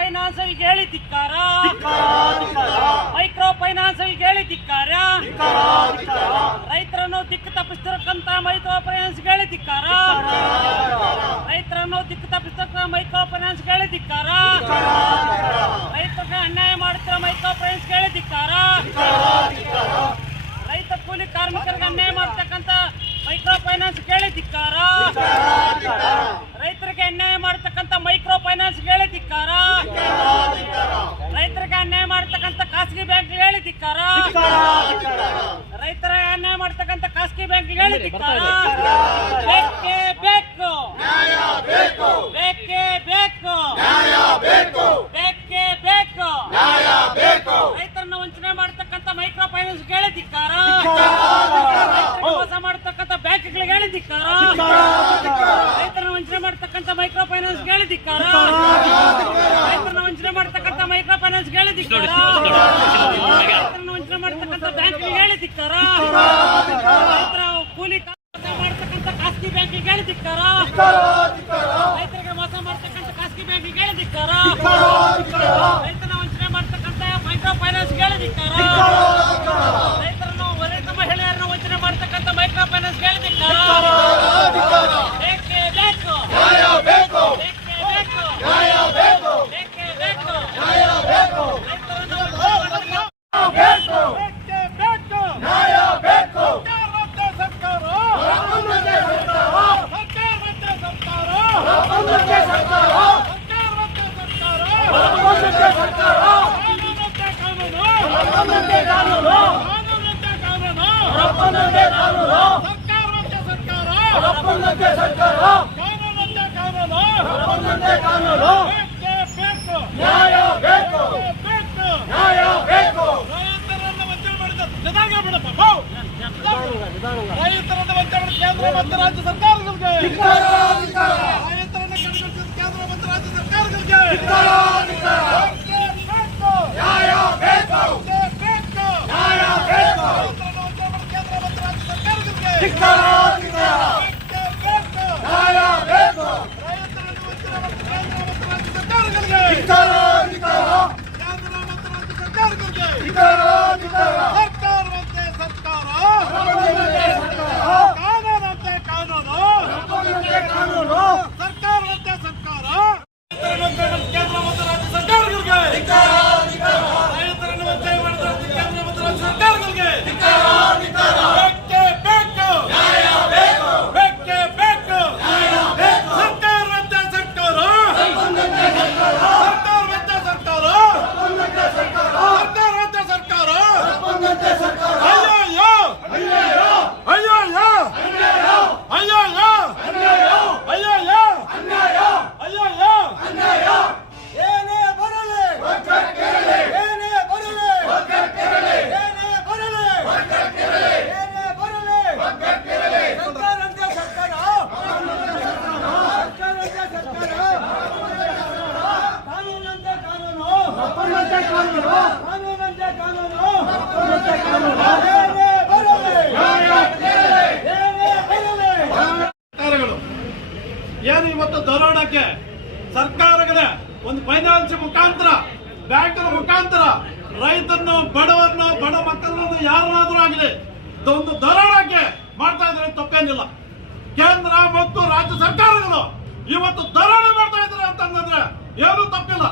Finance ಹೇಳಿ ಧಿಕ್ಕಾರ, micro finance ಹೇಳಿ ಧಿಕ್ಕಾರ, ರೈತರನ್ನು ದಿಕ್ಕು ತಪ್ಪಿಸ್ತಕ್ಕಂತ ಮೈಕ್ರೋ ಫೈನಾನ್ಸ್ ಹೇಳಿ ಧಿಕ್ಕಾರ, ರೈತರನ್ನು ದಿಕ್ಕು ತಪ್ಪಿಸ್ತಕ್ಕ ಮೈಕ್ರೋ ಫೈನಾನ್ಸ್ ಹೇಳಿ ಧಿಕ್ಕಾರ, ರೈತರಿಗೆ ಅನ್ಯಾಯ ಮಾಡುತ್ತಿರೋ ಮೈಕ್ರೋ ಫೈನಾನ್ಸ್ ಹೇಳಿ ಧಿಕ್ಕಾರ, ರೈತ ಕೂಲಿ ಕಾರ್ಮಿಕರಿಗೆ ಅನ್ಯಾಯ ಮಾಡತಕ್ಕಂತ ಮೈಕ್ರೋ ಫೈನಾನ್ಸ್ ಹೇಳಿ ಧಿಕ್ಕಾರ, ರೈತರಿಗೆ ಅನ್ಯಾಯ ಮಾಡತಕ್ಕಂತ ಮೈಕ್ರೋ ಫೈನಾನ್ಸ್ ಹೇಳಿ ಧಿಕ್ಕಾರ, ರೈತರಿಗೆ ಅನ್ಯಾಯ ಮಾಡತಕ್ಕಂತ ಖಾಸಗಿ ಬ್ಯಾಂಕ್ ಹೇಳಿ ಧಿಕ್ಕಾರ, ರೈತರ ಅನ್ಯಾಯ ಮಾಡತಕ್ಕಂತ ಖಾಸಗಿ ಬ್ಯಾಂಕ್ ಹೇಳಿ ಧಿಕ್ಕಾರ. ಬೇಕೇ ಬೇಕು, ಬೇಕೇ ಬೇಕು, ಬೇಕೇ ಬೇಕು, ರೈತರನ್ನ ವಂಚನೆ ಮಾಡತಕ್ಕಂತ ಮೈಕ್ರೋ ಫೈನಾನ್ಸ್ ಹೇಳಿ ಧಿಕ್ಕಾರ, ಮೋಸ ಮಾಡತಕ್ಕಂತ ಬ್ಯಾಂಕ್ಗಳಿಗೆ ಹೇಳಿ ಧಿಕ್ಕಾರ, ರೈತರನ್ನ ವಂಚನೆ ಮಾಡತಕ್ಕಂತ ಮೈಕ್ರೋ ಫೈನಾನ್ಸ್ ಹೇಳಿ ಧಿಕ್ಕಾರ, ರೈತರನ್ನ ವಂಚನೆ ಮಾಡತಕ್ಕಂತ ಮೈಕ್ರೋ ಫೈನಾನ್ಸ್ ಹೇಳಿ ಧಿಕ್ಕಾರ, ರೈತರನ್ನ ವಂಚನೆ ಮಾಡತಕ್ಕಂತ ಬ್ಯಾಂಕ್ಗಳಿಗೆ ಹೇಳಿ ಧಿಕ್ಕಾರ, ರೈತರ ಕೂಲಿ ಮಾಡತಕ್ಕಂತ ಖಾಸಗಿ ಬ್ಯಾಂಕ್ಗಳಿಗೆ ಹೇಳಿ ಧಿಕ್ಕಾರ, ರೈತರಿಗೆ ಮೋಸ ಮಾಡತಕ್ಕಂತ ಖಾಸಗಿ ಬ್ಯಾಂಕ್ಗಳಿಗೆ ಹೇಳಿ ಧಿಕ್ಕಾರ, ರೈತರನ್ನ ವಂಚನೆ ಮಾಡತಕ್ಕಂತ ಮೈಕ್ರೋ ಫೈನಾನ್ಸ್ ಹೇಳಿ ಧಿಕ್ಕಾರ, ರೈತರನ್ನು ರೈತ ಮಹಿಳೆಯರನ್ನು ವಂಚನೆ ಮಾಡತಕ್ಕಂತ ಮೈಕ್ರೋ ಫೈನಾನ್ಸ್ ಹೇಳಿ ಧಿಕ್ಕಾರ. ಬೇಕೇ ಬೇಕು, ಬೇಕೇ ಬೇಕು, ಬೇಕೇ ಬೇಕು, ರೈತರನ್ನು ವಂಚನೆ ಕೇಂದ್ರ ಮತ್ತು ರಾಜ್ಯ ಸರ್ಕಾರಗಳಿಗೆ, ರೈತರನ್ನು ಕಡೆಗಣಿಸಿದ ಕೇಂದ್ರ ಮತ್ತು ರಾಜ್ಯ ಸರ್ಕಾರಗಳಿಗೆ ಏನು ಇವತ್ತು ದರೋಡಕ್ಕೆ ಸರ್ಕಾರಗಳ ಒಂದು ಫೈನಾನ್ಸ್ ಮುಖಾಂತರ ಬ್ಯಾಂಕ್ ಮುಖಾಂತರ ರೈತರನ್ನು ಬಡವರನ್ನು ಬಡ ಮಕ್ಕಳನ್ನು ಯಾರಾದ್ರೂ ಆಗಲಿ ಒಂದು ದರೋಡಕ್ಕೆ ಮಾಡ್ತಾ ಇದ್ರೆ ತಪ್ಪೇನಿಲ್ಲ. ಕೇಂದ್ರ ಮತ್ತು ರಾಜ್ಯ ಸರ್ಕಾರಗಳು ಇವತ್ತು ದರೋಡ ಮಾಡ್ತಾ ಇದ್ದಾರೆ ಅಂತಂದ್ರೆ ಏನು ತಪ್ಪಿಲ್ಲ.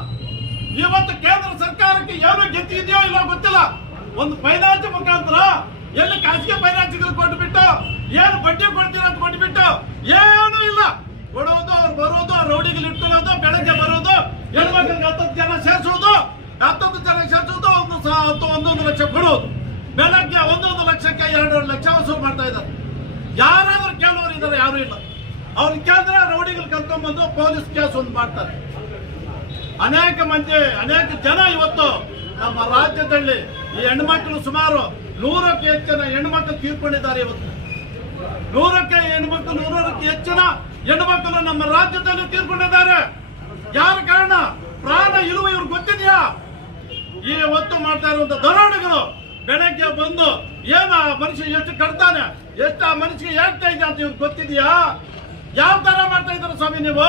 ಇವತ್ತು ಕೇಂದ್ರ ಸರ್ಕಾರಕ್ಕೆ ಏನು ಗೆದ್ದು ಇದೆಯೋ ಇಲ್ಲ ಗೊತ್ತಿಲ್ಲ. ಒಂದು ಫೈನಾನ್ಸ್ ಮುಖಾಂತರ ಎಲ್ಲಿ ಖಾಸಗಿ ಫೈನಾನ್ಸ್ಗಳು ಕೊಟ್ಟುಬಿಟ್ಟು ಏನು ಬಡ್ಡಿ ಕೊಡ್ತೀರ ಅಂತ ಕೊಟ್ಟುಬಿಟ್ಟು ಏನೂ ಇಲ್ಲ. ಕೊಡೋದು ಅವ್ರು ಬರೋದು ರೌಡಿಗಳು ಇಟ್ಕೊಳ್ಳೋದು, ಬೆಳಗ್ಗೆ ಬರೋದು, ಹೆಣ್ಮಕ್ಳಿಗೆ 10 ಜನ ಸೇರಿಸೋದು, 10 ಜನ ಸೇರಿಸೋದು, 1 ಲಕ್ಷ ಕೊಡೋದು, ಬೆಳಗ್ಗೆ 1 ಲಕ್ಷಕ್ಕೆ 2 ಲಕ್ಷ ವಸೂಲು ಮಾಡ್ತಾ ಇದ್ದಾರೆ. ಯಾರಾದ್ರೂ ಕೇಳೋರು ಇದ್ದಾರೆ? ಯಾರು ಇಲ್ಲ. ಅವ್ರಿಗೆ ಕೇಳಿದ್ರೆ ರೌಡಿಗಳು ಕರ್ಕೊಂಡ್ಬಂದು ಪೊಲೀಸ್ ಕೇಸ್ ಒಂದು ಮಾಡ್ತಾರೆ. ಅನೇಕ ಜನ ಇವತ್ತು ನಮ್ಮ ರಾಜ್ಯದಲ್ಲಿ ಈ ಹೆಣ್ಮಕ್ಳು ಸುಮಾರು 100ಕ್ಕೆ ಹೆಚ್ಚಿನ ಹೆಣ್ಮಕ್ಳು ತೀರ್ಕೊಂಡಿದ್ದಾರೆ. ಇವತ್ತು 100ಕ್ಕೆ ಹೆಚ್ಚಿನ ಹೆಣ್ಮಕ್ಳು ನಮ್ಮ ರಾಜ್ಯದಲ್ಲಿ ತೀರ್ಕೊಂಡಿದ್ದಾರೆ. ಯಾರ ಕಾರಣ? ಪ್ರಾಣ ಇಳುವ ಇವ್ರಿಗೆ ಗೊತ್ತಿದೆಯಾ? ಈ ಹೊತ್ತು ಮಾಡ್ತಾ ಇರುವಂತ ದರೋಡೆಗಳು ಬೆಳಗ್ಗೆ ಬಂದು ಏನ ಮನುಷ್ಯ ಎಷ್ಟು ಕಟ್ತಾನೆ, ಎಷ್ಟು ಆ ಮನುಷ್ಯಗೆ ಹೇಳ್ತಾ ಇದೆ ಅಂತ ಇವ್ರಿಗೆ ಗೊತ್ತಿದೆಯಾ? ಯಾವ ತರ ಮಾಡ್ತಾ ಇದ್ದಾರೆ ಸ್ವಾಮಿ ನೀವು?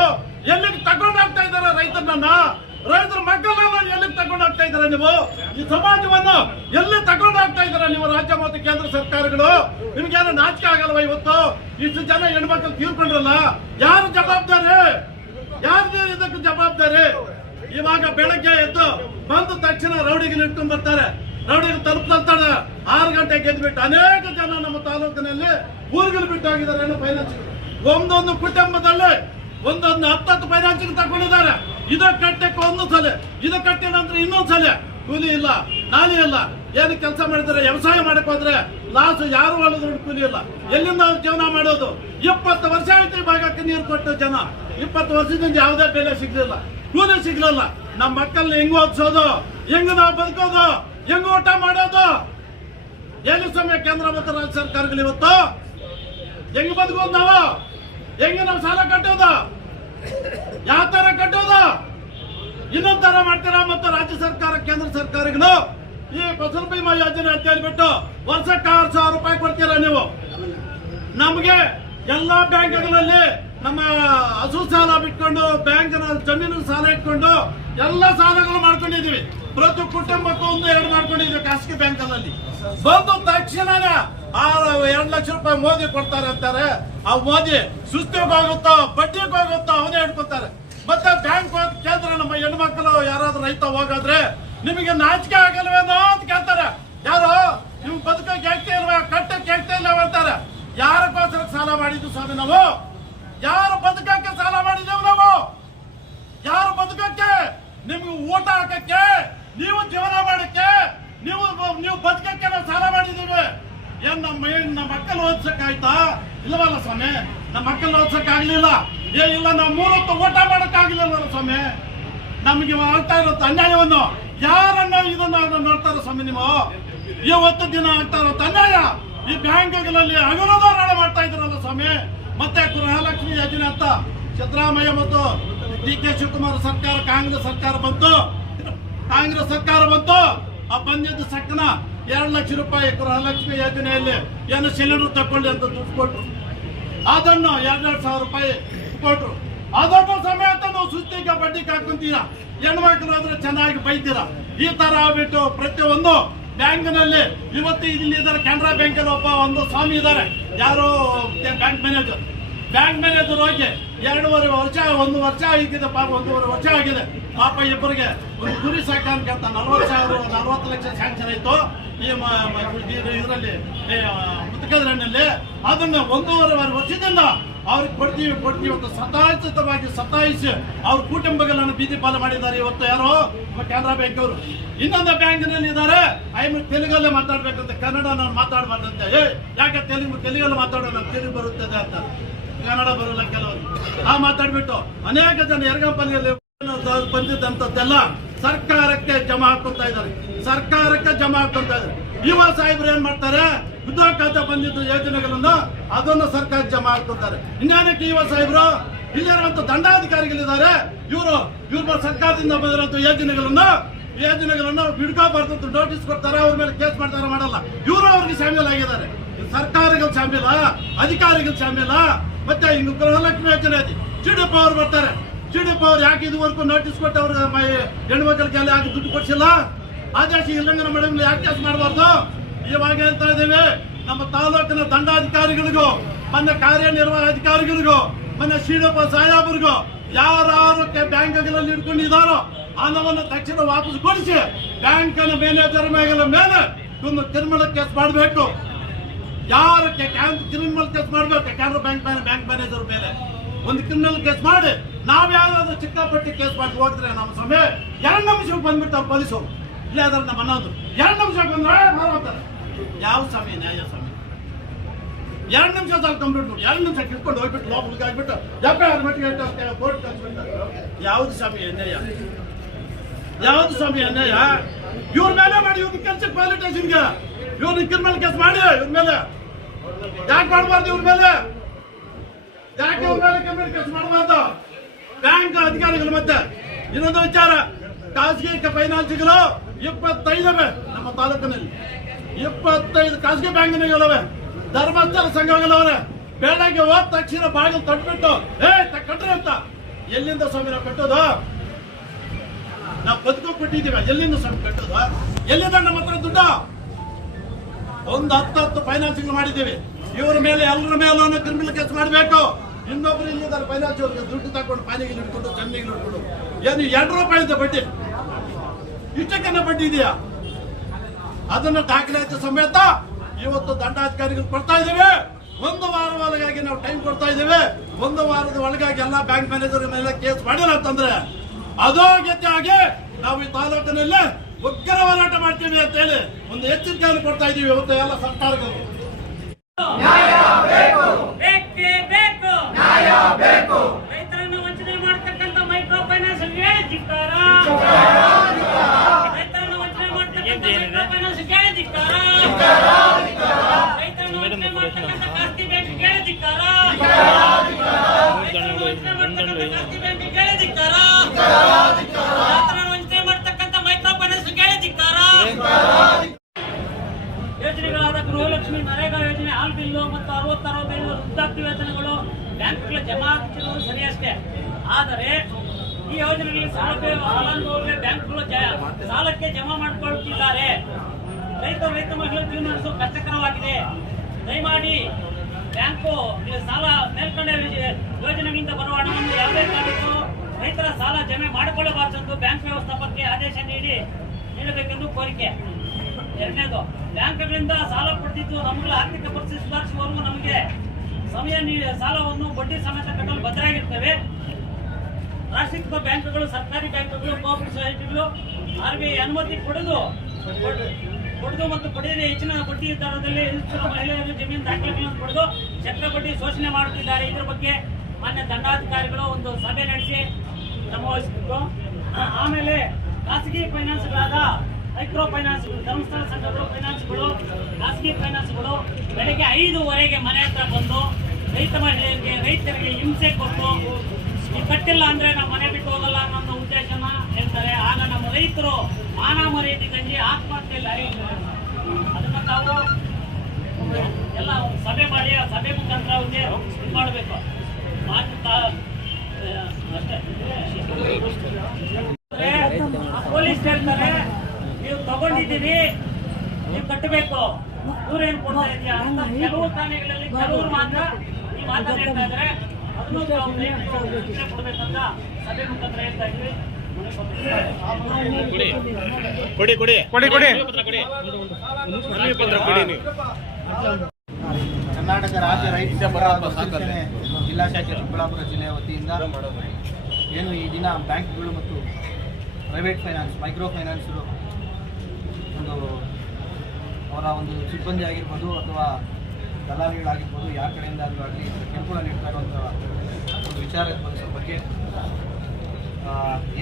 ಎಲ್ಲಿಗೆ ತಗೊಂಡು ಹೋಗ್ತಾ ಇದ್ದಾರೆ ರೈತರನ್ನ? ರೈತರ ಮಕ್ಕಳನ್ನ ಎಲ್ಲಿ ತಗೊಂಡು ಹೋಗ್ತಾ ಇದ್ದೀರಾ ನೀವು? ಈ ಸಮಾಜವನ್ನು ಎಲ್ಲಿ ತಗೊಂಡು ಹೋಗ್ತಾ ಇದ್ದೀರಾ ನೀವು? ರಾಜ್ಯ ಮತ್ತು ಕೇಂದ್ರ ಸರ್ಕಾರಗಳು ನಿಮ್ಗೇನು ನಾಚಿಕೆ ಆಗಲ್ವಾ? ಇವತ್ತು ಇಷ್ಟು ಜನ ಹೆಣ್ಮಕ್ಳು ತೀರ್ಕೊಂಡ್ರಲ್ಲ, ಯಾರು ಜವಾಬ್ದಾರಿ? ಯಾರು ಇದಕ್ಕೆ ಜವಾಬ್ದಾರಿ? ಇವಾಗ ಬೆಳಗ್ಗೆ ಎದ್ದು ಬಂದ ತಕ್ಷಣ ರೌಡಿಗಳು ಇಟ್ಕೊಂಡ್ ಬರ್ತಾರೆ, ರೌಡಿಗಳು ತಲುಪ್ತಾರೆ. 6 ಗಂಟೆಗೆ ಗೆದ್ಬಿಟ್ಟು ಅನೇಕ ಜನ ನಮ್ಮ ತಾಲೂಕಿನಲ್ಲಿ ಊರುಗಳು ಬಿಟ್ಟು ಹೋಗಿದ್ದಾರೆ. ಫೈನಾನ್ಸ್ ಒಂದೊಂದು ಕುಟುಂಬದಲ್ಲಿ ಒಂದೊಂದು 10 ಫೈನಾನ್ಸ್ ತಗೊಂಡಿದ್ದಾರೆ. ಇದು ಕಟ್ಟಕ್ಕೆ ಒಂದು ಸಲ, ಇದು ಕಟ್ಟಿದ ನಂತರ ಇನ್ನೊಂದು ಸಲ ಕೂಲಿ ಇಲ್ಲ, ನಾಲಿ ಇಲ್ಲ. ಏನು ಕೆಲಸ ಮಾಡಿದ್ರೆ ವ್ಯವಸಾಯ ಮಾಡಕ್ ಹೋದ್ರೆ ಲಾಸ್, ಯಾರು ಮಾಡಿದ್ರು ಕೂಲಿ ಇಲ್ಲ. ಎಲ್ಲಿಂದ ಜೀವನ ಮಾಡೋದು? 20 ವರ್ಷ ಆಯ್ತು ಈ ಭಾಗಕ್ಕೆ ನೀರು ಕೊಟ್ಟು ಜನ. 20 ವರ್ಷದಿಂದ ಯಾವುದೇ ಬೆಲೆ ಸಿಗ್ಲಿಲ್ಲ, ಕೂಲಿ ಸಿಗ್ಲಿಲ್ಲ. ನಮ್ಮ ಮಕ್ಕಳನ್ನ ಹೆಂಗ್ ಓದಿಸೋದು? ಹೆಂಗ್ ನಾವು ಬದುಕೋದು? ಹೆಂಗ್ ಊಟ ಮಾಡೋದು? ಏನು ಸಮಯ ಕೇಂದ್ರ ಮತ್ತು ರಾಜ್ಯ ಸರ್ಕಾರಗಳು ಇವತ್ತು ಹೆಂಗ್ ಬದುಕೋದು? ನಾವು ಹೆಂಗ ನಾವು ಸಾಲ ಕಟ್ಟೋದು? ಯಾವ ತರ ಕಟ್ಟೋದು? ಇನ್ನೊಂದ್ ತರ ಮಾಡ್ತೀರಾ? ಮತ್ತು ರಾಜ್ಯ ಸರ್ಕಾರ ಕೇಂದ್ರ ಸರ್ಕಾರಗಳು ಈ ಫಸಲ್ ಬಿಮಾ ಯೋಜನೆ ಅಂತ ಹೇಳ್ಬಿಟ್ಟು ವರ್ಷಕ್ಕೆ 6,000 ರೂಪಾಯಿ ಕೊಡ್ತೀರಾ ನೀವು. ನಮ್ಗೆ ಎಲ್ಲಾ ಬ್ಯಾಂಕ್ಗಳಲ್ಲಿ ನಮ್ಮ ಹಸು ಸಾಲ ಬಿಟ್ಕೊಂಡು, ಬ್ಯಾಂಕ್ ಜಮೀನು ಸಾಲ ಇಟ್ಕೊಂಡು ಎಲ್ಲ ಸಾಲಗಳು ಮಾಡ್ಕೊಂಡಿದೀವಿ. ಪ್ರತಿ ಕುಟುಂಬಕ್ಕೂ 1-2 ಮಾಡ್ಕೊಂಡಿದೀವಿ ಖಾಸಗಿ ಬ್ಯಾಂಕಲ್ಲಿ. ಬಂದು ತಕ್ಷಣನೇ 2 ಲಕ್ಷ ರೂಪಾಯಿ ಮೋದಿ ಕೊಡ್ತಾರೆ ಅಂತಾರೆ. ಆ ಮೋದಿ ಸುಸ್ತಿಗೆ ಹೋಗುತ್ತೋ ಬಡ್ಡಿಗೆ ಹೋಗುತ್ತೋ ಅವನೇ ಹಿಡ್ಕೊತಾರೆ. ಮತ್ತೆ ಬ್ಯಾಂಕ್ ಕೇಂದ್ರ ನಮ್ಮ ಹೆಣ್ಮಕ್ಳು ಯಾರಾದ್ರೂ ರೈತ ಹೋಗಾದ್ರೆ ನಿಮಗೆ ನಾಚಿಕೆ ಆಗಲ್ವೇನೋ ಅಂತ ಕೇಳ್ತಾರೆ. ಯಾರು ನಿಮ್ ಬದುಕಕ್ಕೆ ಆಗ್ತಾ ಇಲ್ವಾ, ಕಟ್ಟಕ್ಕೆ ಆಗ್ತಾ ಇಲ್ಲ ಹೇಳ್ತಾರೆ. ಯಾರಕ್ಕೋಸ್ಕರ ಸಾಲ ಮಾಡಿದ್ವಿ ಸ್ವಾಮಿ ನಾವು? ಯಾರು ಬದುಕಕ್ಕೆ ಸಾಲ ಮಾಡಿದ್ದೇವೆ ನಾವು? ಯಾರು ಬದುಕಕ್ಕೆ? ನಿಮ್ಗೆ ಊಟ ಹಾಕಕ್ಕೆ, ನೀವು ಜೀವನ ಮಾಡಕ್ಕೆ, ನೀವು ಬದುಕಕ್ಕೆ ನಾವು ಸಾಲ ಮಾಡಿದ್ದೀವಿ. ಏನ್ ನಮ್ಮ ಮಕ್ಕಳು ಓದ್ಸಕ್ ಆಯ್ತಾ? ಇಲ್ಲವಲ್ಲ ಸ್ವಾಮಿ, ನಮ್ಮ ಮಕ್ಕಳು ಓದ್ಸಕ್ ಆಗ್ಲಿಲ್ಲ. ಇಲ್ಲ ನಾವು 3 ಹೊತ್ತು ಊಟ ಮಾಡಕ್ ಆಗ್ಲಿಲ್ಲ ಸ್ವಾಮಿ. ನಮ್ಗೆ ಆಗ್ತಾ ಇರುತ್ತೆ ಅನ್ಯಾಯವನ್ನು ಯಾರನ್ನ ಇದನ್ನ ನೋಡ್ತಾರೆ ಸ್ವಾಮಿ ನೀವು? ಇವತ್ತು ದಿನ ಆಗ್ತಾ ಇರುತ್ತೆ ಅನ್ಯಾಯ. ಈ ಬ್ಯಾಂಕ್ಗಳಲ್ಲಿ ಹಗಲುದಾರಣ ಮಾಡ್ತಾ ಇದ್ರಲ್ಲ ಸ್ವಾಮಿ. ಮತ್ತೆ ಗೃಹಲಕ್ಷ್ಮಿ ಯೋಜನೆ ಅಂತ ಸಿದ್ದರಾಮಯ್ಯ ಮತ್ತು DK ಶಿವಕುಮಾರ್ ಸರ್ಕಾರ, ಕಾಂಗ್ರೆಸ್ ಸರ್ಕಾರ ಬಂತು. ಆ ಬಂದಿದ್ದು ಸಕ್ಕನ 2 ಲಕ್ಷ ರೂಪಾಯಿ ಗೃಹಲಕ್ಷ್ಮಿ ಯೋಜನೆಯಲ್ಲಿ ಏನು ಸಿಲಿಂಡರ್ ತಕೊಳ್ಳಿ ಅಂತ ದುಡ್ಡು ಕೊಟ್ರು. ಅದನ್ನು 2,500 ರೂಪಾಯಿ ಕೊಟ್ರು. ಅದನ್ನು ಸಮೇತ ನಾವು ಸುಸ್ತಿಗೆ ಬಡ್ಡಿಗೆ ಹಾಕೊಂತೀರಾ. ಹೆಣ್ಮಕ್ಳು ಆದ್ರೆ ಚೆನ್ನಾಗಿ ಬೈತೀರಾ. ಈ ತರ ಆಗ್ಬಿಟ್ಟು ಪ್ರತಿಯೊಂದು ಬ್ಯಾಂಕ್ನಲ್ಲಿ ಇವತ್ತು ಇಲ್ಲಿ ಇದ್ದಾರೆ. ಕೆನರಾ ಬ್ಯಾಂಕಲ್ಲಿ ಒಂದು ಸ್ವಾಮಿ ಇದ್ದಾರೆ, ಯಾರು ಬ್ಯಾಂಕ್ ಮ್ಯಾನೇಜರ್ ಹೋಗಿ 2.5 ವರ್ಷ 1 ವರ್ಷ ಆಗಿದೆ ಪಾಪ, 1.5 ವರ್ಷ ಆಗಿದೆ ಪಾಪ. ಇಬ್ಬರಿಗೆ ಒಂದು ಗುರಿ ಸಾಕಾಣಿಕೆ ಅಂತ 40 ಲಕ್ಷ ಸ್ಯಾಂಕ್ಷನ್ ಆಯ್ತು ಈ ಇದರಲ್ಲಿ ಮುತಕದ್ರಲ್ಲಿ. ಅದನ್ನ 1.5 ವರ್ಷದಿಂದ ಅವ್ರಿಗೆ ಕೊಡ್ತೀವಿ ಅಂತ ಸತಾಯಿಸಿ ಅವ್ರ ಕುಟುಂಬಗಳನ್ನು ಬೀದಿ ಪಾಲು ಮಾಡಿದ್ದಾರೆ. ಇವತ್ತು ಯಾರು ಕೆನರಾ ಬ್ಯಾಂಕ್ ಅವರು. ಇನ್ನೊಂದು ಬ್ಯಾಂಕಿನಲ್ಲಿ ಇದ್ದಾರೆ, ತೆಲುಗಲ್ಲೇ ಮಾತಾಡ್ಬೇಕಂತ, ಕನ್ನಡ ನಾನು ಮಾತಾಡಬಾರ್ದಂತೆ. ಯಾಕೆ ತೆಲುಗಲ್ಲಿ ಮಾತಾಡೋಣ, ತೆಲುಗು ಬರುತ್ತದೆ ಅಂತ. ಕನ್ನಡ ಬರೋಲ್ಲ ಕೆಲವರು. ಮಾತಾಡ್ಬಿಟ್ಟು ಅನೇಕ ಜನ ಎರಗಂಪಲ್ಲಿಯಲ್ಲಿ ಬಂದಿದ್ದಂಥದ್ದೆಲ್ಲ ಸರ್ಕಾರಕ್ಕೆ ಜಮಾ ಹಾಕೊಂತ ಇದ್ದಾರೆ. ಯುವ ಸಾಹೇಬ್ರು ಏನ್ ಮಾಡ್ತಾರೆ? ಉದ್ಯೋಗ ಖಾತೆ ಬಂದಿದ್ದ ಯೋಜನೆಗಳನ್ನು ಅದನ್ನು ಸರ್ಕಾರ ಜಮಾ ಹಾಕ್ತಾರೆ. ಇನ್ನೇನಕ್ಕೆ ಯುವ ಸಾಹೇಬ್ರು? ಇಲ್ಲಿರುವಂತ ದಂಡಾಧಿಕಾರಿಗಳಿದ್ದಾರೆ, ಇವರು ಸರ್ಕಾರದಿಂದ ಬಂದಿರುವಂತ ಯೋಜನೆಗಳನ್ನು ಬಿಡ್ಕೋಬಾರ್ದು ಅಂತ ನೋಟಿಸ್ ಕೊಡ್ತಾರೆ. ಅವ್ರ ಮೇಲೆ ಕೇಸ್ ಮಾಡ್ತಾರೆ, ಮಾಡಲ್ಲ. ಇವರು ಅವ್ರಿಗೆ ಶಾಮೀಲ್ ಆಗಿದ್ದಾರೆ. ಸರ್ಕಾರಗಳು ಶಾಮೀಲ, ಅಧಿಕಾರಿಗಳು ಶಾಮೀಲ. ಮತ್ತೆ ಹಿಂಗ ಗೃಹಲಕ್ಷ್ಮಿ ಯೋಜನೆ ಚಿಡಿಪ ಅವ್ರು ಬರ್ತಾರೆ. ಚಿಡಿಪ ಅವ್ರು ಯಾಕೆ ಇದುವರೆಗೂ ನೋಟಿಸ್ ಕೊಟ್ಟು ಅವ್ರ ಹೆಣ್ಮಕ್ಳಿಗೆಲ್ಲ ಯಾಕೆ ದುಡ್ಡು ಕೊಡ್ಸಿಲ್ಲ? ಆದೇಶ ಉಲ್ಲಂಘನೆ ಮಾಡಿದ್ರೆ ಯಾಕೆ ಕೇಸ್ ಮಾಡಬಾರ್ದು? ಇವಾಗ ಹೇಳ್ತಾ ಇದ್ದೇವೆ, ನಮ್ಮ ತಾಲೂಕಿನ ದಂಡಾಧಿಕಾರಿಗಳಿಗೂ, ಮೊನ್ನೆ ಕಾರ್ಯನಿರ್ವಾಹಕ ಅಧಿಕಾರಿಗಳಿಗೂ, ಮೊನ್ನೆ ಶ್ರೀಡಪ್ಪ ಸಾಹೇಬರಿಗೂ ಯಾರು ಬ್ಯಾಂಕ್ಗಳಲ್ಲಿ ಇಟ್ಕೊಂಡಿದ್ದಾರೋ ಹಣವನ್ನು ತಕ್ಷಣ ವಾಪಸ್ ಕೊಡಿಸಿ ಬ್ಯಾಂಕಿನ ಮ್ಯಾನೇಜರ್ ಮೇಲೆ ಒಂದು ಕ್ರಿಮಿನಲ್ ಕೇಸ್ ಮಾಡಬೇಕು. ಯಾರಕ್ಕೆ ಕ್ರಿಮಿನಲ್ ಕೇಸ್ ಮಾಡಬೇಕು? ಕೆನರಾ ಬ್ಯಾಂಕ್ ಮ್ಯಾನೇಜರ್ ಮೇಲೆ ಒಂದು ಕ್ರಿಮಿನಲ್ ಕೇಸ್ ಮಾಡಿ, ನಾವ್ ಯಾವ್ದಾದ್ರು ಚಿಕ್ಕಪಟ್ಟಿ ಕೇಸ್ ಮಾಡಿ ಹೋಗಿದ್ರೆ ನಮ್ಮ ಸಮಯ 2 ನಿಮಿಷಕ್ಕೆ ಬಂದ್ಬಿಡ್ತಾರೆ ಪೊಲೀಸರು. ಇಲ್ಲ ಅದ್ರ ನಮ್ಮ ಅನ್ನೋದು 2 ನಿಮಿಷಕ್ಕೆ ಬಂದ್ರೆ ಯಾವ ಸಮಯ ನ್ಯಾಯ ಸಮಯ? 2 ನಿಮಿಷ ಸಾಲ ಕಂಪ್ಲೀಟ್ ಮಾಡಿ 2 ನಿಮಿಷ ಕಿತ್ಕೊಂಡು ಹೋಗ್ಬಿಟ್ಟು ಲೋಪಲಿಗೆ ಆಗ್ಬಿಟ್ಟು ಕೋರ್ಟ್ ಕಳ್ಸ್ಬಿಟ್ಟು ಯಾವ್ದು ಸ್ವಾಮಿ ಅನ್ಯಾಯ? ಇವ್ರ ಮೇಲೆ ಮಾಡಿ, ಇವ್ರ ಕೆಲ್ಸಕ್ಕೆ ಪಾಲಿಟೇಷನ್ಗೆ ಇವ್ರ ಕ್ರಿಮಿನಲ್ ಕೇಸ್ ಮಾಡಿ. ಇವ್ರ ಮೇಲೆ ಯಾಕೆ ಮಾಡಬಾರ್ದು? ಇವ್ರ ಮೇಲೆ ಯಾಕೆ ಕ್ರಿಮಿನಲ್ ಕೇಸ್ ಮಾಡಬಾರ್ದು? ಬ್ಯಾಂಕ್ ಅಧಿಕಾರಿಗಳು. ಮತ್ತೆ ಇನ್ನೊಂದು ವಿಚಾರ, ಖಾಸಗಿ ಫೈನಾನ್ಸ್ಗಳು 25 ನಮ್ಮ ತಾಲೂಕಿನಲ್ಲಿ 25 ಖಾಸಗಿ ಬ್ಯಾಂಕ್ಗಳಿವೆ, ಧರ್ಮಸ್ಥಳ ಸಂಘಗಳವ್ರೆ. ಬೆಳಗ್ಗೆ ಹೋದ ತಕ್ಷಣ ಬಾಗಿಲು ತಟ್ಬಿಟ್ಟು ಕಟ್ರಿ ಅಂತ. ಎಲ್ಲಿಂದ ಸ್ವಾಮಿ ನಾವು ಕಟ್ಟೋದು? ನಾವು ಬದುಕು ಕೊಟ್ಟಿದ್ದೀವಿ, ಎಲ್ಲಿಂದ ಸ್ವಲ್ಪ ಕಟ್ಟೋದು? ಎಲ್ಲಿಂದ ನಮ್ಮ ಹತ್ರ ದುಡ್ಡು? ಒಂದು 10 ಫೈನಾನ್ಸಿಂಗ್ ಮಾಡಿದ್ದೀವಿ. ಇವ್ರ ಮೇಲೆ ಎಲ್ಲರ ಮೇಲೂ ಕ್ರಿಮಿನಲ್ ಕೇಸ್ ಮಾಡಬೇಕು. ಇನ್ನೊಬ್ರು ಇಲ್ಲಿದ್ದಾರೆ ಫೈನಾನ್ಸ್ ಅವ್ರಿಗೆ ದುಡ್ಡು ತಗೊಂಡು ಪಾನಿಗೆ ಹಿಡ್ಕೊಂಡು ಚೆನ್ನಿಗೆ ಹಿಡ್ಕೊಂಡು ಏನು 2 ರೂಪಾಯಿ ಇದೆ ಬಡ್ಡಿ, ಇಷ್ಟಕ್ಕೆಲ್ಲ ಬಡ್ಡಿ ಇದೆಯಾ? ಅದನ್ನು ದಾಖಲಾತಿ ಸಮೇತ ಇವತ್ತು ದಂಡಾಧಿಕಾರಿಗಳು ಕೊಡ್ತಾ ಇದ್ದೇವೆ. 1 ವಾರ ಒಳಗಾಗಿ ನಾವು ಟೈಮ್ ಕೊಡ್ತಾ ಇದ್ದೇವೆ. 1 ವಾರದ ಒಳಗಾಗಿ ಎಲ್ಲ ಬ್ಯಾಂಕ್ ಮ್ಯಾನೇಜರ್ ಮೇಲೆ ಕೇಸ್ ಮಾಡಿಲ್ಲ ಅಂತಂದ್ರೆ ಅಧೋಗತಿಯಾಗಿ ನಾವು ಈ ತಾಲೂಕಿನಲ್ಲಿ ಉಗ್ರ ಹೋರಾಟ ಮಾಡ್ತೀವಿ ಅಂತ ಹೇಳಿ ಒಂದು ಎಚ್ಚರಿಕೆಯನ್ನು ಕೊಡ್ತಾ ಇದೀವಿ ಇವತ್ತು ಎಲ್ಲ ಸರ್ಕಾರಗಳು. ರೈತರನ್ನು ವಂಚನೆ ಮಾಡತಕ್ಕಂಥ ಮೈಕ್ರೋ ಫೈನಾನ್ಸ್ ಧಿಕ್ಕಾರ, ರೈತರನ್ನು ವಂಚನೆ ಮಾಡತಕ್ಕಂಥ ಮೈಕ್ರೋ ಫೈನಾನ್ಸ್ ಧಿಕ್ಕಾರ, ರೈತರನ್ನು ವಂಚನೆ ಮಾಡತಕ್ಕಂಥ ಖಾಸಗಿ ಬ್ಯಾಂಕ್ ಧಿಕ್ಕಾರ, ರೈತರನ್ನು ವಂಚನೆ ಮಾಡತಕ್ಕಂಥ ಖಾಸಗಿ ಬ್ಯಾಂಕ್ ಧಿಕ್ಕಾರ, ರೈತರನ್ನು ವಂಚನೆ ಮಾಡತಕ್ಕಂಥ ಮೈಕ್ರೋ ಫೈನಾನ್ಸ್ ಧಿಕ್ಕಾರ. ಯೋಜನೆಗಳಾದ ಗೃಹಲಕ್ಷ್ಮಿ, ನರೇಗಾ ಯೋಜನೆ, ಹಾಲ್ ಬಿಲ್ಲು ಮತ್ತು 60-65 ವೃದ್ಧಾಪ್ಯ ವೇತನಗಳು ಬ್ಯಾಂಕ್ಗಳ ಜಮಾ ಆಗಿರುವುದು ಸರಿಯಷ್ಟೇ. ಆದರೆ ಈ ಯೋಜನೆಗಳಿಗೆ ಸೌಲಭ್ಯ ಫಲಾನುಭವಿಗಳಿಗೆ ಬ್ಯಾಂಕ್ಗಳು ಸಾಲಕ್ಕೆ ಜಮಾ ಮಾಡಿಕೊಳ್ಳುತ್ತಿದ್ದಾರೆ. ರೈತ ಮಹಿಳೆಯರ ಜೀವನ ನಡೆಸಲು ಕಷ್ಟಕರವಾಗಿದೆ. ದಯಮಾಡಿ ಬ್ಯಾಂಕು ಸಾಲ ಮೇಲ್ಕಂಡ ಯೋಜನೆಗಳಿಂದ ಬರುವ ಹಣವನ್ನು ಯಾವುದೇ ಕಾರಣಕ್ಕೂ ರೈತರ ಸಾಲ ಜಮೆ ಮಾಡಿಕೊಳ್ಳಬಾರದೆಂದು ಬ್ಯಾಂಕ್ ವ್ಯವಸ್ಥಾಪಕರಿಗೆ ಆದೇಶ ನೀಡಬೇಕೆಂದು ಕೋರಿಕೆ. 2ನೇದು, ಬ್ಯಾಂಕ್ಗಳಿಂದ ಸಾಲ ಪಡೆದಿದ್ದು ನಮ್ಮಗಳ ಆರ್ಥಿಕ ಪರಿಸ್ಥಿತಿ ಸುಧಾರಿಸುವವರೆಗೂ ನಮಗೆ ಸಮಯ ಸಾಲವನ್ನು ಬಡ್ಡಿ ಸಮೇತ ಕಟ್ಟಲು ಬದ್ಧರಾಗಿರ್ತೇವೆ. ರಾಷ್ಟ್ರೀಕೃತ ಬ್ಯಾಂಕ್ಗಳು, ಸರ್ಕಾರಿ ಬ್ಯಾಂಕ್ಗಳು, ಕೋಆಪರೇಟಿವ್ ಸೊಸೈಟಿಗಳು RBI ಅನುಮತಿ ಪಡೆದು ಮತ್ತು ಪಡೆಯದೆ ಹೆಚ್ಚಿನ ಬಡ್ಡಿ ದರದಲ್ಲಿ ಮಹಿಳೆಯರು ಜಮೀನು ದಾಖಲೆಗಳನ್ನು ಪಡೆದು ಚಕ್ರ ಬಡ್ಡಿ ಶೋಷಣೆ ಮಾಡುತ್ತಿದ್ದಾರೆ. ಇದರ ಬಗ್ಗೆ ಮಾನ್ಯ ದಂಡಾಧಿಕಾರಿಗಳು ಒಂದು ಸಭೆ ನಡೆಸಿ ಕ್ರಮ ವಹಿಸಬೇಕು. ಆಮೇಲೆ ಖಾಸಗಿ ಫೈನಾನ್ಸ್ಗಳಾದ ಮೈಕ್ರೋ ಫೈನಾನ್ಸ್ಗಳು, ಧರ್ಮಸ್ಥಳ ಸಂಘಗಳು ಫೈನಾನ್ಸ್ಗಳು, ಖಾಸಗಿ ಫೈನಾನ್ಸ್ಗಳು ಬೆಳಗ್ಗೆ 5:15 ಮನೆ ಹತ್ರ ಬಂದು ರೈತರಿಗೆ ಹಿಂಸೆ ಕೊಟ್ಟು ಕಟ್ಟಿಲ್ಲ ಅಂದ್ರೆ ನಾವು ಮನೆ ಬಿಟ್ಟು ಹೋಗಲ್ಲ ಅನ್ನೋ ಉದ್ದೇಶನ ಹೇಳ್ತಾರೆ. ಆಗ ನಮ್ಮ ರೈತರು ಮಾನ ಮರ್ಯಾದೆ ಗಂಜಿ ಆತ್ಮಹತ್ಯೆಯಲ್ಲಿ ಹರಿಯುತ್ತಾರೆ. ಅದನ್ನ ತಾವು ಎಲ್ಲ ಸಭೆ ಮಾಡಿ ಆ ಸಭೆ ಮುಖಾಂತರ ಅವ್ರಿಗೆ ಇದು ಮಾಡಬೇಕು. ಪೊಲೀಸ್ ಹೇಳ್ತಾರೆ ನೀವು ತಗೊಂಡಿದ್ದೀರಿ, ನೀವು ಕಟ್ಟಬೇಕು, ಇವ್ರೇನು ಕೊಡ್ತಾ ಇದೆಯಾ ಅಂತ ಕೆಲವು ಠಾಣೆಗಳಲ್ಲಿ ಕೆಲವರು ಮಾತ್ರ ಈ ಮಾತನ್ನು ಹೇಳ್ತಾ ಇದ್ರೆ ಅದನ್ನು ಶಿಕ್ಷೆ ಕೊಡ್ಬೇಕಂತ ಸಭೆ ಮುಖಾಂತರ ಹೇಳ್ತಾ ಇದ್ವಿ. ಕರ್ನಾಟಕ ರಾಜ್ಯ ರೈತ ಸಂಘಟನೆ ಜಿಲ್ಲಾ ಶಾಖೆ ಚಿಕ್ಕಬಳ್ಳಾಪುರ ಜಿಲ್ಲೆಯ ವತಿಯಿಂದ ಏನು ಈ ದಿನ ಬ್ಯಾಂಕ್ಗಳು ಮತ್ತು ಪ್ರೈವೇಟ್ ಫೈನಾನ್ಸ್, ಮೈಕ್ರೋ ಫೈನಾನ್ಸರು ಒಂದು ಅವರ ಒಂದು ಸಿಬ್ಬಂದಿ ಆಗಿರ್ಬೋದು ಅಥವಾ ದಲಾಲಿಗಳಾಗಿರ್ಬೋದು, ಯಾರ ಕಡೆಯಿಂದ ಆಗಲಿ ಕಿರುಕುಳ ನೀಡ್ತಾ ಇರುವಂಥ ಒಂದು ವಿಚಾರದ ಬಗ್ಗೆ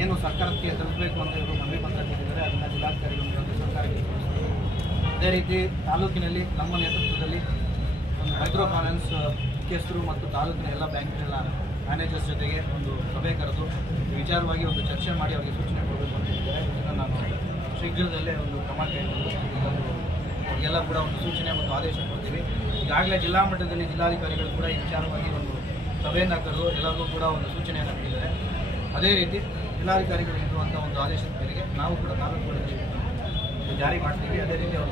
ಏನು ಸರ್ಕಾರಕ್ಕೆ ತಲುಪಬೇಕು ಅಂತ ಇವರು ಮನವಿ ಪತ್ರ ನೀಡಿದ್ದಾರೆ. ಅದನ್ನು ಜಿಲ್ಲಾಧಿಕಾರಿಗಳು ಸರ್ಕಾರಕ್ಕೆ ತಿಳಿಸಿದರು. ಅದೇ ರೀತಿ ತಾಲೂಕಿನಲ್ಲಿ ನಮ್ಮ ನೇತೃತ್ವದಲ್ಲಿ ಒಂದು ಮೈಕ್ರೋ ಫೈನಾನ್ಸ್ ಮುಖ್ಯಸ್ಥರು ಮತ್ತು ತಾಲೂಕಿನ ಎಲ್ಲ ಬ್ಯಾಂಕಿನ ಮ್ಯಾನೇಜರ್ಸ್ ಜೊತೆಗೆ ಒಂದು ಸಭೆ ಕರೆದು ವಿಚಾರವಾಗಿ ಒಂದು ಚರ್ಚೆ ಮಾಡಿ ಅವರಿಗೆ ಸೂಚನೆ ಕೊಡಬೇಕು ಅಂತ ಹೇಳಿದ್ದಾರೆ. ಇದನ್ನು ನಾನು ಶೀಘ್ರದಲ್ಲೇ ಒಂದು ಕ್ರಮ ಕೈಗೊಂಡು ಎಲ್ಲ ಕೂಡ ಒಂದು ಸೂಚನೆ ಮತ್ತು ಆದೇಶ ಕೊಡ್ತೀವಿ. ಈಗಾಗಲೇ ಜಿಲ್ಲಾ ಮಟ್ಟದಲ್ಲಿ ಜಿಲ್ಲಾಧಿಕಾರಿಗಳು ಕೂಡ ಈ ವಿಚಾರವಾಗಿ ಒಂದು ಸಭೆಯನ್ನು ಕರೆದು ಎಲ್ಲರಿಗೂ ಕೂಡ ಒಂದು ಸೂಚನೆಯನ್ನು ನೀಡಿದ್ದಾರೆ. ಅದೇ ರೀತಿ ಜಿಲ್ಲಾಧಿಕಾರಿಗಳು ನೀಡುವಂಥ ಒಂದು ಆದೇಶದ ಮೇರೆಗೆ ನಾವು ಕೂಡ ತಾಲೂಕುಗಳಲ್ಲಿ ಜಾರಿ ಮಾಡ್ತೀವಿ. ಅದೇ ರೀತಿ ಅವರ